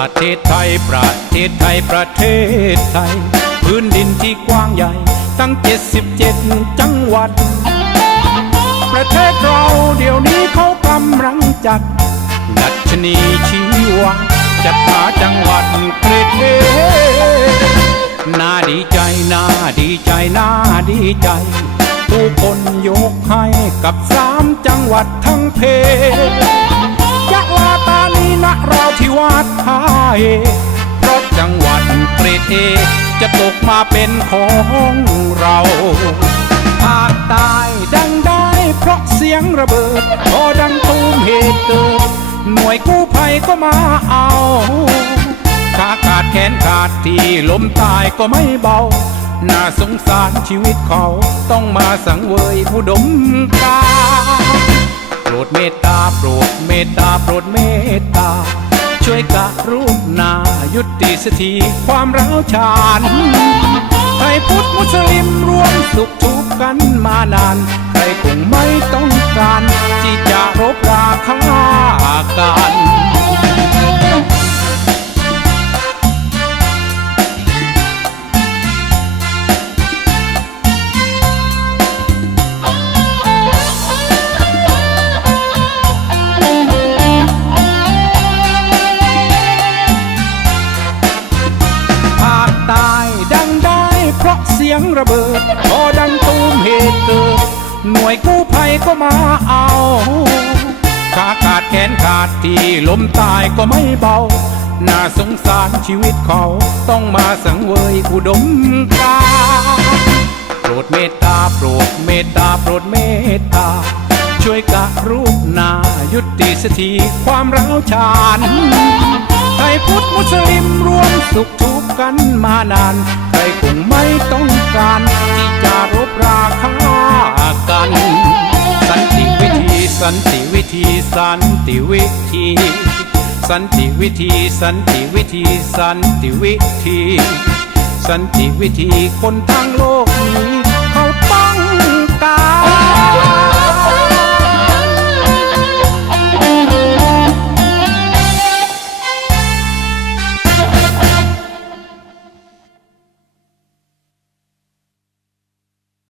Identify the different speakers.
Speaker 1: ประเทศไทยประเทศไทยประเทศไทย พื้นดินที่กว้างใหญ่ตั้ง 77 จังหวัด ประเทศเราเดี๋ยวนี้เขากำลังจัดดัชนีชีวะจัดหาจังหวัดเกรดเอน่าดีใจน่าดีใจน่าดีใจทุกคนยกให้กับสามจังหวัดทั้งเพ รดเอจะตกมาเป็นของเราภาคใต้ดังได้เพราะเสียงระเบิด พอดังตูมเหตุเกิด หน่วยกู้ภัยก็มาเอาขาขาดแขนขาดที่ล้มตายก็ไม่เบา น่าสงสารชีวิตเขาต้องมาสังเวยผู้ดมกาโปรดเมตตาโปรดเมตตาโปรดเมตตา ช่วยกะรูปนายุติสถีความร้าวฉานไทยพุทธมุสลิมรวมสุขทุกกันมานาน เสียงระเบิด พอดังตูมเหตุเกิด หน่วยกู้ภัยก็มาเอาขาขาดแขนขาดที่ล้มตายก็ไม่เบา น่าสงสารชีวิตเขาต้องมาสังเวยอุดมการโปรดเมตตาโปรดเมตตาโปรดเมตตา ช่วยกะรูปนายุติสถีความร้าวฉาน ไทยพุทธมุสลิมรวมสุขทุกข์กันมานานใครคงไม่ต้องการที่จะรบราฆ่ากัน สันติวิธี สันติวิธี สันติวิธี สันติวิธี สันติวิธี สันติวิธี สันติวิธีคนทั้งโลก